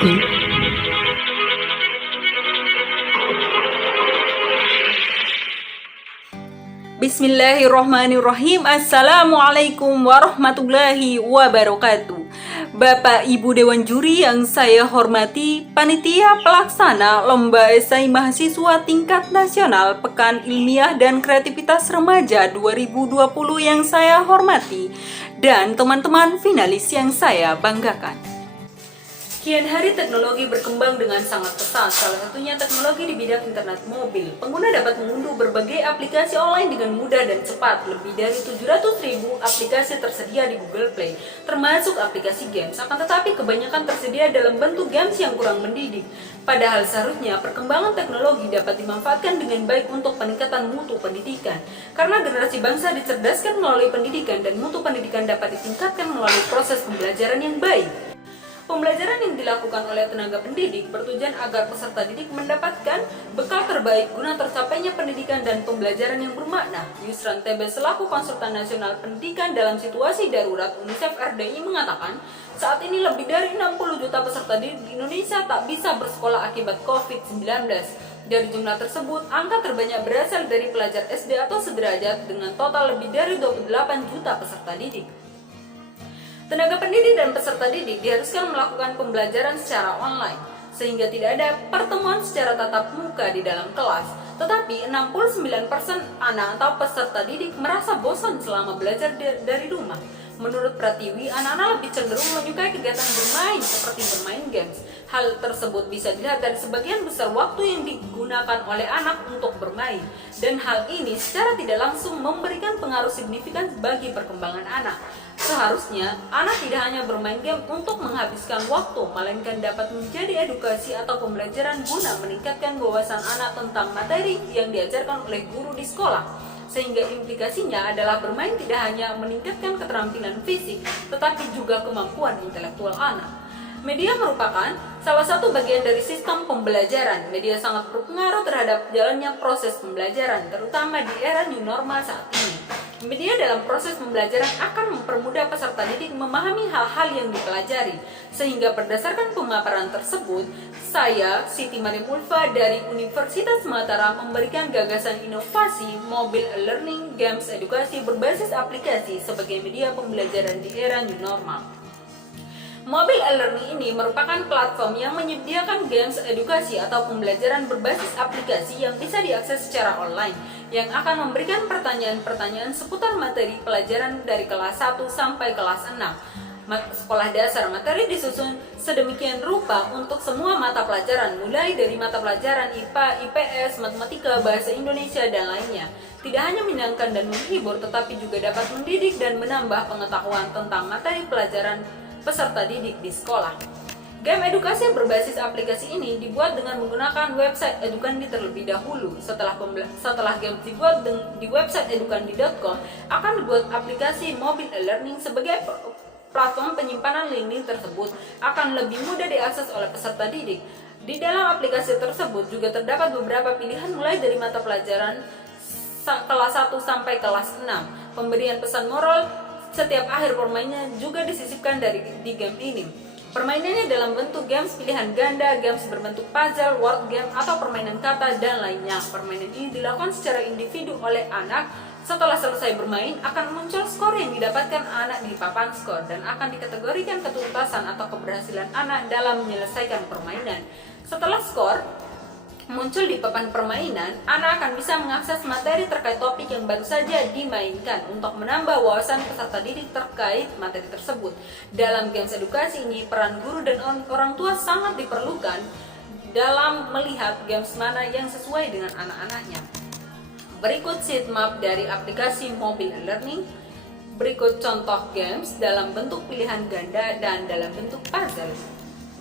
Bismillahirrohmanirrohim. Assalamualaikum warahmatullahi wabarakatuh. Bapak Ibu Dewan Juri yang saya hormati, Panitia Pelaksana Lomba Esai Mahasiswa Tingkat Nasional Pekan Ilmiah dan Kreativitas Remaja 2020 yang saya hormati, dan teman-teman finalis yang saya banggakan. Kian hari teknologi berkembang dengan sangat pesat, salah satunya teknologi di bidang internet mobil. Pengguna dapat mengunduh berbagai aplikasi online dengan mudah dan cepat. Lebih dari 700.000 aplikasi tersedia di Google Play, termasuk aplikasi games. Akan tetapi kebanyakan tersedia dalam bentuk games yang kurang mendidik. Padahal seharusnya perkembangan teknologi dapat dimanfaatkan dengan baik untuk peningkatan mutu pendidikan. Karena generasi bangsa dicerdaskan melalui pendidikan dan mutu pendidikan dapat ditingkatkan melalui proses pembelajaran yang baik. Pembelajaran yang dilakukan oleh tenaga pendidik bertujuan agar peserta didik mendapatkan bekal terbaik guna tercapainya pendidikan dan pembelajaran yang bermakna. Yusran Tebe selaku Konsultan Nasional Pendidikan dalam Situasi Darurat UNICEF RDI mengatakan, saat ini lebih dari 60 juta peserta didik di Indonesia tak bisa bersekolah akibat COVID-19. Dari jumlah tersebut, angka terbanyak berasal dari pelajar SD atau sederajat dengan total lebih dari 28 juta peserta didik. Tenaga pendidik dan peserta didik diharuskan melakukan pembelajaran secara online, sehingga tidak ada pertemuan secara tatap muka di dalam kelas. Tetapi 69% anak atau peserta didik merasa bosan selama belajar dari rumah. Menurut Pratiwi, anak-anak lebih cenderung menyukai kegiatan bermain seperti bermain games. Hal tersebut bisa dilihat dari sebagian besar waktu yang digunakan oleh anak untuk bermain. Dan hal ini secara tidak langsung memberikan pengaruh signifikan bagi perkembangan anak. Seharusnya, anak tidak hanya bermain game untuk menghabiskan waktu, melainkan dapat menjadi edukasi atau pembelajaran guna meningkatkan wawasan anak tentang materi yang diajarkan oleh guru di sekolah. Sehingga implikasinya adalah bermain tidak hanya meningkatkan keterampilan fisik, tetapi juga kemampuan intelektual anak. Media merupakan salah satu bagian dari sistem pembelajaran. Media sangat berpengaruh terhadap jalannya proses pembelajaran, terutama di era new normal saat ini. Media dalam proses pembelajaran akan mempermudah peserta didik memahami hal-hal yang dipelajari. Sehingga berdasarkan pemaparan tersebut, saya, Siti Mariam Ulfa dari Universitas Mataram memberikan gagasan inovasi mobile learning games edukasi berbasis aplikasi sebagai media pembelajaran di era new normal. Mobile e-learning ini merupakan platform yang menyediakan games edukasi atau pembelajaran berbasis aplikasi yang bisa diakses secara online, yang akan memberikan pertanyaan-pertanyaan seputar materi pelajaran dari kelas 1 sampai kelas 6. Sekolah dasar materi disusun sedemikian rupa untuk semua mata pelajaran, mulai dari mata pelajaran IPA, IPS, Matematika, Bahasa Indonesia, dan lainnya. Tidak hanya menyenangkan dan menghibur, tetapi juga dapat mendidik dan menambah pengetahuan tentang materi pelajaran peserta didik di sekolah. Game edukasi berbasis aplikasi ini dibuat dengan menggunakan website Edukandi terlebih dahulu. Setelah game dibuat di website edukandi.com, akan dibuat aplikasi mobile e-learning sebagai platform penyimpanan link tersebut akan lebih mudah diakses oleh peserta didik. Di dalam aplikasi tersebut juga terdapat beberapa pilihan mulai dari mata pelajaran kelas 1 sampai kelas 6. Pemberian pesan moral setiap akhir permainan juga disisipkan di game ini. Permainannya dalam bentuk games pilihan ganda, games berbentuk puzzle, word game, atau permainan kata, dan lainnya. Permainan ini dilakukan secara individu oleh anak. Setelah selesai bermain, akan muncul skor yang didapatkan anak di papan skor dan akan dikategorikan ketuntasan atau keberhasilan anak dalam menyelesaikan permainan. Setelah skor muncul di papan permainan, anak akan bisa mengakses materi terkait topik yang baru saja dimainkan untuk menambah wawasan peserta didik terkait materi tersebut. Dalam games edukasi ini, peran guru dan orang tua sangat diperlukan dalam melihat games mana yang sesuai dengan anak-anaknya. Berikut sitemap dari aplikasi mobile learning. Berikut contoh games dalam bentuk pilihan ganda dan dalam bentuk puzzle.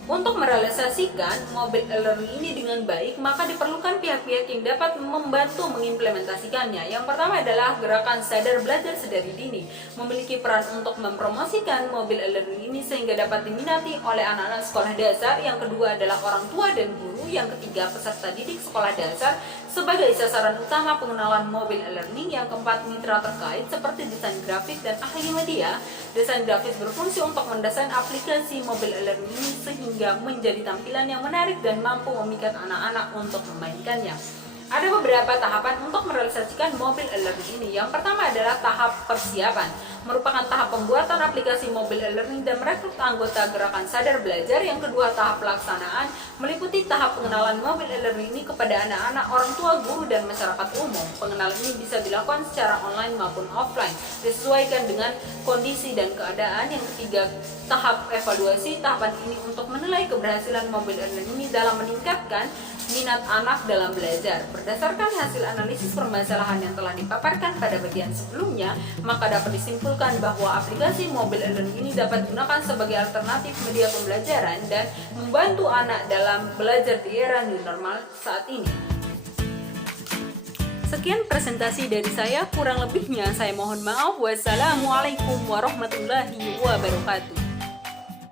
Untuk merealisasikan mobile e-learning ini dengan baik, maka diperlukan pihak-pihak yang dapat membantu mengimplementasikannya. Yang pertama adalah gerakan sadar belajar sedari dini, memiliki peran untuk mempromosikan mobile e-learning ini sehingga dapat diminati oleh anak-anak sekolah dasar. Yang kedua adalah orang tua dan guru. Yang ketiga, peserta didik sekolah dasar. sebagai sasaran utama pengenalan mobile e-learning. Yang keempat, mitra terkait seperti desain grafik dan ahli media. Desain grafis berfungsi untuk mendesain aplikasi mobile e-learning ini sehingga menjadi tampilan yang menarik dan mampu memikat anak-anak untuk memainkannya. Ada beberapa tahapan untuk merealisasikan mobile e-learning ini. Yang pertama adalah tahap persiapan, merupakan tahap pembuatan aplikasi mobile e-learning dan merekrut anggota gerakan sadar belajar. Yang kedua, tahap pelaksanaan, meliputi tahap pengenalan mobile e-learning ini kepada anak-anak, orang tua, guru, dan masyarakat umum. Pengenalan ini bisa dilakukan secara online maupun offline, disesuaikan dengan kondisi dan keadaan. Yang ketiga, tahap evaluasi. Tahapan ini untuk menilai keberhasilan mobile e-learning ini dalam meningkatkan minat anak dalam belajar. Berdasarkan hasil analisis permasalahan yang telah dipaparkan pada bagian sebelumnya, maka dapat disimpulkan bahwa aplikasi mobile e-learning ini dapat digunakan sebagai alternatif media pembelajaran dan membantu anak dalam belajar di era new normal saat ini. Sekian presentasi dari saya, kurang lebihnya saya mohon maaf. Wassalamualaikum warahmatullahi wabarakatuh.